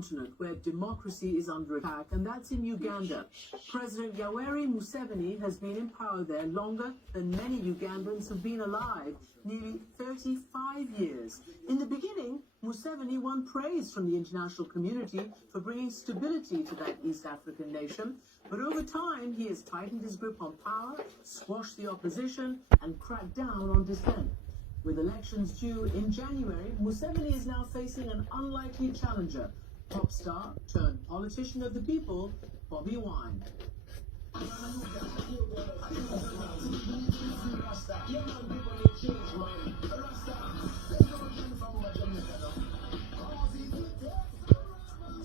continent where democracy is under attack, and that's in Uganda. President Yoweri Museveni has been in power there longer than many Ugandans have been alive, nearly 35 years. In the beginning, Museveni won praise from the international community for bringing stability to that East African nation, but over time he has tightened his grip on power, squashed the opposition, and cracked down on dissent. With elections due in January, Museveni is now facing an unlikely challenger, pop star turned politician of the people, Bobi Wine.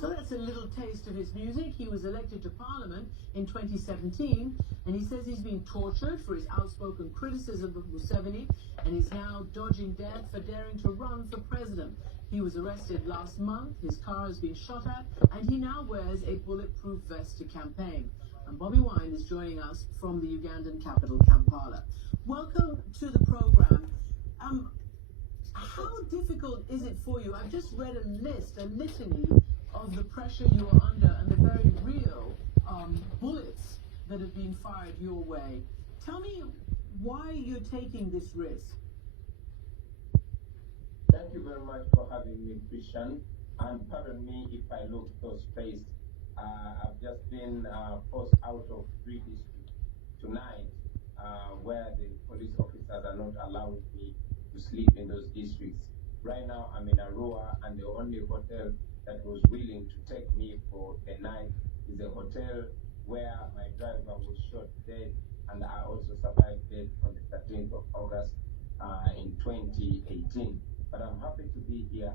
So that's a little taste of his music. He was elected to Parliament in 2017, and he says he's been tortured for his outspoken criticism of Museveni, and is now dodging death for daring to run for president. He was arrested last month, his car has been shot at, and he now wears a bulletproof vest to campaign. And Bobi Wine is joining us from the Ugandan capital, Kampala. Welcome to the program. How difficult is it for you? I've just read a litany of the pressure you are under and the very real bullets that have been fired your way. Tell me why you're taking this risk. Thank you very much for having me, Christian. And pardon me if I look so spaced. I've just been forced out of 3 districts tonight, where the police officers are not allowing me to sleep in those districts. Right now, I'm in Arua, and the only hotel that was willing to take me for the night is a hotel where my driver was shot dead, and I also survived dead on the 13th of August in 2018. But I'm happy to be here.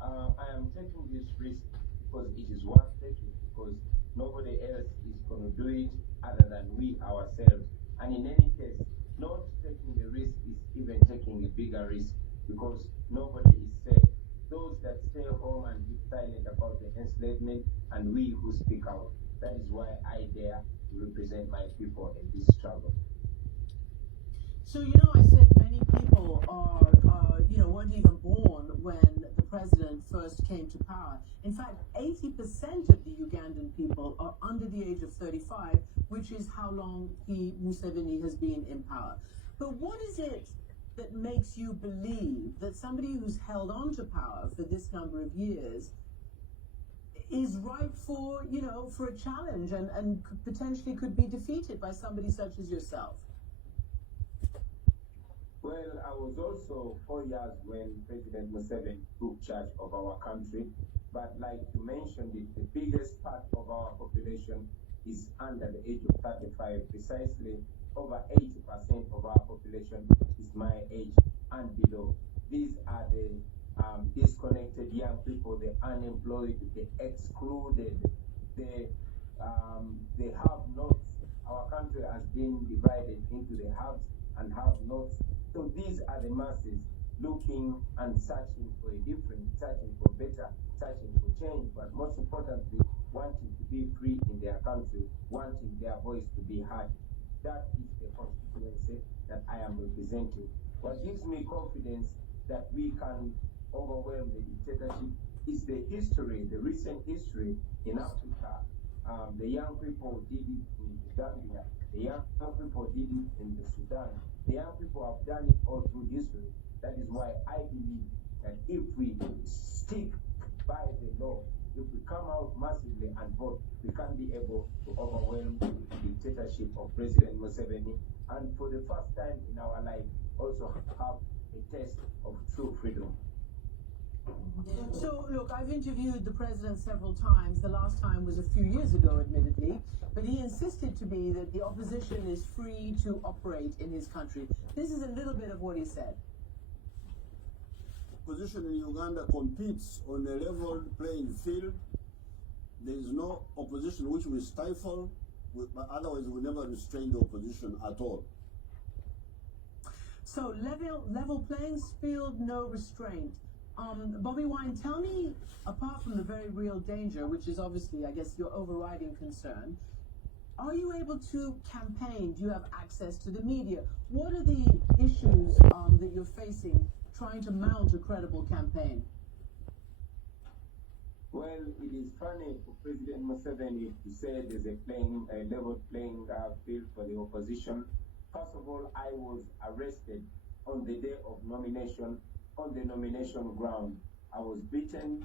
I am taking this risk because it is worth taking, because nobody else is going to do it other than we ourselves. And in any case, not taking the risk is even taking a bigger risk, because nobody is safe. Those that stay home and keep silent about the enslavement, and we who speak out. That is why I dare to represent my people in this struggle. So, I said many people weren't even born when the president first came to power. In fact, 80% of the Ugandan people are under the age of 35, which is how long Museveni has been in power. But what is it that makes you believe that somebody who's held on to power for this number of years is ripe for a challenge and potentially could be defeated by somebody such as yourself? Well, I was also 4 years when President Museveni took charge of our country. But like you mentioned, the biggest part of our population is under the age of 35. Precisely, over 80% of our population is my age and below. These are the disconnected young people, the unemployed, the excluded, the have-nots. Our country has been divided into the haves and have-nots. So these are the masses looking and searching for a different, searching for better, searching for change, but most importantly, wanting to be free in their country, wanting their voice to be heard. That is the constituency that I am representing. What gives me confidence that we can overwhelm the dictatorship is the history, the recent history in Africa. The young people did it in Zambia. The young people did it in the Sudan. The young people have done it all through history. That is why I believe that if we stick by the law, if we come out massively and vote, we can be able to overwhelm the dictatorship of President Museveni, and for the first time in our life, also have a taste of true freedom. So, look, I've interviewed the president several times. The last time was a few years ago, admittedly, but he insisted to me that the opposition is free to operate in his country. This is a little bit of what he said. Opposition in Uganda competes on a level playing field. There is no opposition which will stifle, but otherwise we will never restrain the opposition at all. So, level playing field, no restraint. Bobi Wine, tell me, apart from the very real danger, which is obviously, I guess, your overriding concern, are you able to campaign? Do you have access to the media? What are the issues that you're facing trying to mount a credible campaign? Well, it is funny for President Museveni to say there's a level playing field for the opposition. First of all, I was arrested on the day of nomination on the nomination ground. I was beaten,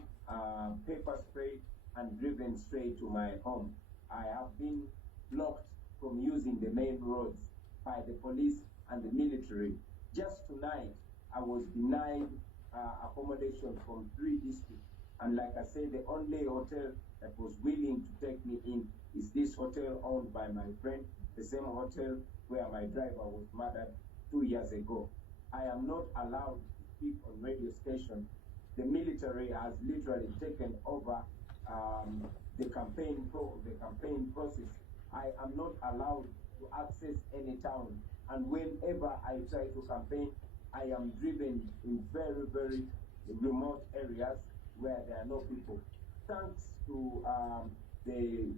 pepper sprayed, and driven straight to my home. I have been blocked from using the main roads by the police and the military. Just tonight, I was denied accommodation from 3 districts. And like I said, the only hotel that was willing to take me in is this hotel owned by my friend, the same hotel where my driver was murdered 2 years ago. I am not allowed to speak on radio station. The military has literally taken over the campaign process. I am not allowed to access any town, and whenever I try to campaign, I am driven in very, very remote areas where there are no people. Thanks to the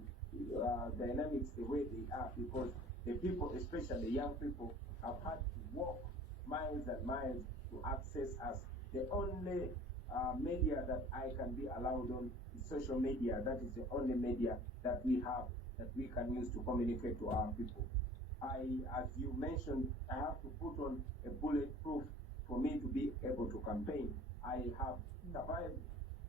dynamics the way they are, because the people, especially young people, have had to walk miles and miles to access us. The only media that I can be allowed on is social media. That is the only media that we have that we can use to communicate to our people. As you mentioned, I have to put on a bulletproof for me to be able to campaign. I have survived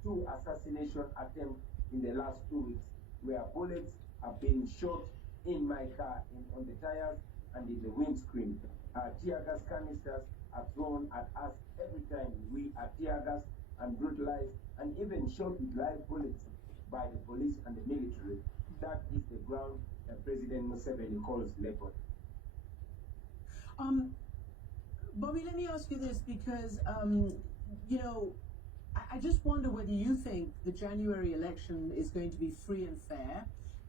2 assassination attempts in the last 2 weeks, where bullets have been shot in my car, on the tires and in the windscreen. Tear gas canisters are thrown at us every time we are tear gassed and brutalized, and even shot with live bullets by the police and the military. That is the ground that President Museveni calls leopard. Bobby, let me ask you this, because I just wonder whether you think the January election is going to be free and fair,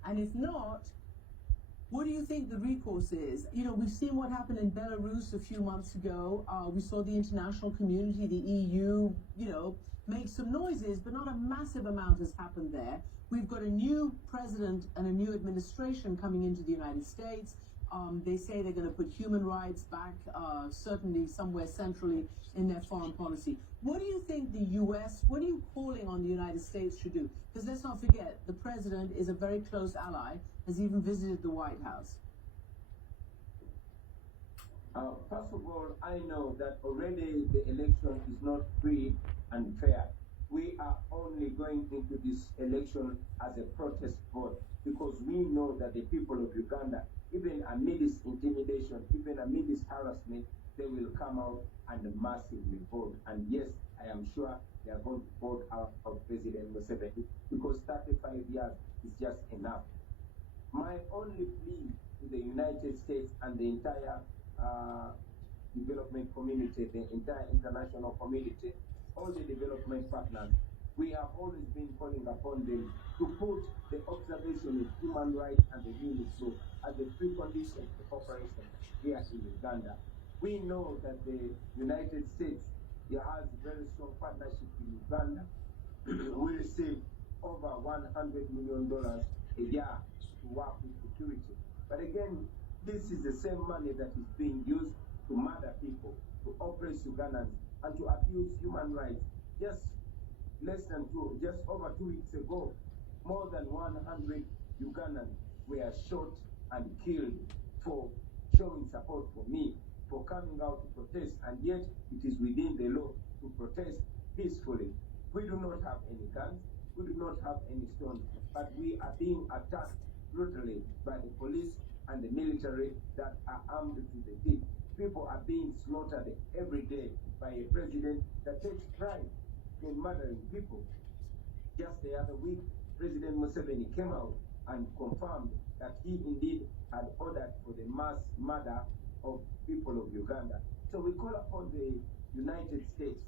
and if not, what do you think the recourse is? We've seen what happened in Belarus a few months ago. We saw the international community, the EU, make some noises, but not a massive amount has happened there. We've got a new president and a new administration coming into the United States. They say they're going to put human rights back, certainly somewhere centrally in their foreign policy. What do you think the U.S., what are you calling on the United States should do? Because let's not forget, the president is a very close ally, has even visited the White House. First of all, I know that already the election is not free and fair. We are only going into this election as a protest vote, because we know that the people of Uganda, even amidst intimidation, even amidst harassment, they will come out and massively vote. And yes, I am sure they are going to vote out of President Museveni, because 35 years is just enough. My only plea to the United States and the entire development community, the entire international community, all the development partners, we have always been calling upon them to put the observation of human rights and the rule of law as a precondition for cooperation here in Uganda. We know that the United States has a very strong partnership in Uganda. We receive over $100 million a year to work with security. But again, this is the same money that is being used to murder people, to oppress Ugandans, and to abuse human rights. Just over 2 weeks ago, more than 100 Ugandans were shot and killed for showing support for me, for coming out to protest, and yet it is within the law to protest peacefully. We do not have any guns, we do not have any stones, but we are being attacked brutally by the police and the military that are armed to the teeth. People are being slaughtered every day by a president that takes pride in murdering people. Just the other week, President Museveni came out and confirmed that he indeed had ordered for the mass murder of people of Uganda. So we call upon the United States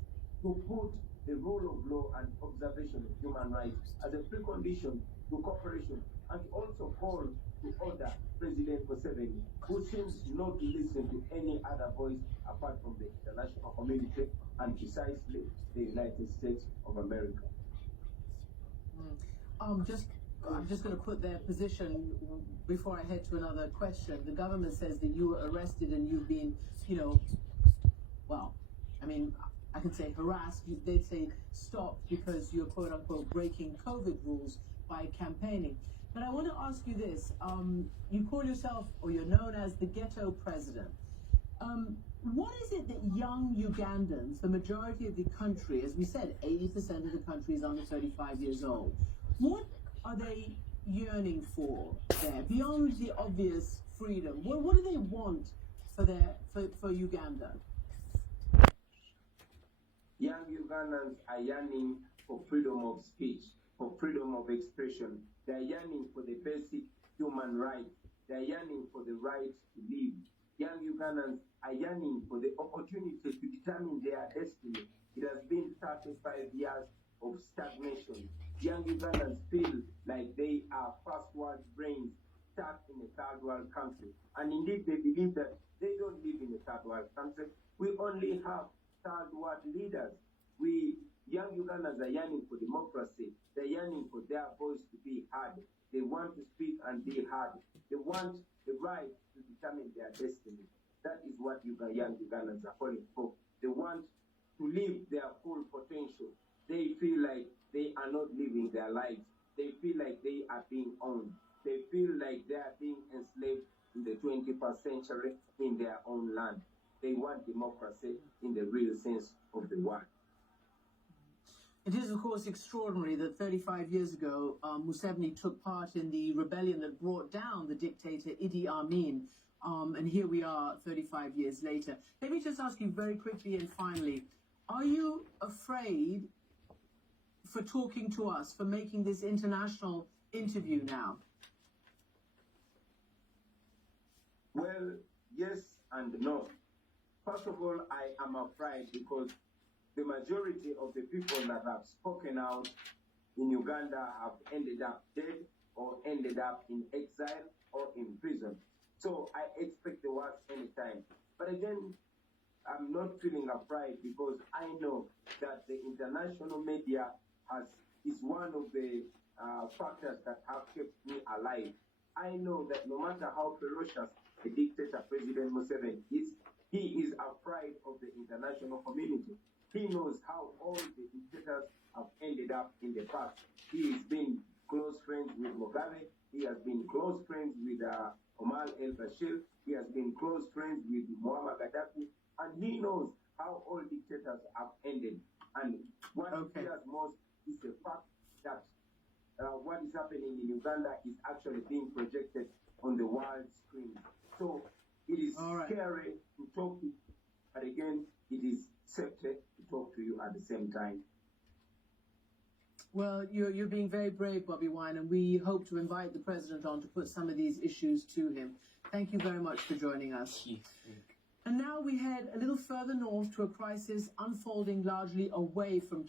to put the rule of law and observation of human rights as a precondition to cooperation, and to also call to order President Museveni, who seems not to listen to any other voice apart from the international community and precisely the United States of America. I'm just going to put their position before I head to another question. The government says that you were arrested and you've been, well, I mean, I can say harassed, they'd say stopped because you're quote unquote breaking COVID rules by campaigning. But I want to ask you this. You call yourself, or you're known as the ghetto president. What is it that young Ugandans, the majority of the country, as we said, 80% of the country is under 35 years old, what are they yearning for there, beyond the obvious freedom? What do they want for Uganda? Young Ugandans are yearning for freedom of speech, for freedom of expression. They are yearning for the basic human rights. They are yearning for the right to live. Young Ugandans are yearning for the opportunity to determine their destiny. It has been 35 years of stagnation. Young Ugandans feel like they are first world brains stuck in a third world country. And indeed, they believe that they don't live in a third world country. We only have third world leaders. Young Ugandans are yearning for democracy. They're yearning for their voice to be heard. They want to speak and be heard. They want the right to determine their destiny. That is what young Ugandans are calling for. They want to live their full potential. They feel like they are not living their lives. They feel like they are being owned. They feel like they are being enslaved in the 21st century in their own land. They want democracy in the real sense of the word. It is, of course, extraordinary that 35 years ago, Museveni took part in the rebellion that brought down the dictator Idi Amin. And here we are 35 years later. Let me just ask you very quickly and finally, are you afraid for talking to us, for making this international interview now? Well, yes and no. First of all, I am afraid because the majority of the people that have spoken out in Uganda have ended up dead or ended up in exile or in prison. So I expect the worst anytime. But again, I'm not feeling afraid because I know that the international media is one of the factors that have kept me alive. I know that no matter how ferocious the dictator President Museveni is, he is afraid of the international community. He knows how all the dictators have ended up in the past. He has been close friends with Mugabe. He has been close friends with Omar el-Bashir. He has been close friends with Muammar Gaddafi. And he knows how all dictators have ended. And what he fears most is the fact that what is happening in Uganda is actually being projected on the world screen. So it is scary to talk to you, but again, it is sacred to talk to you at the same time. Well, you're being very brave, Bobi Wine, and we hope to invite the president on to put some of these issues to him. Thank you very much for joining us. And now we head a little further north to a crisis unfolding largely away from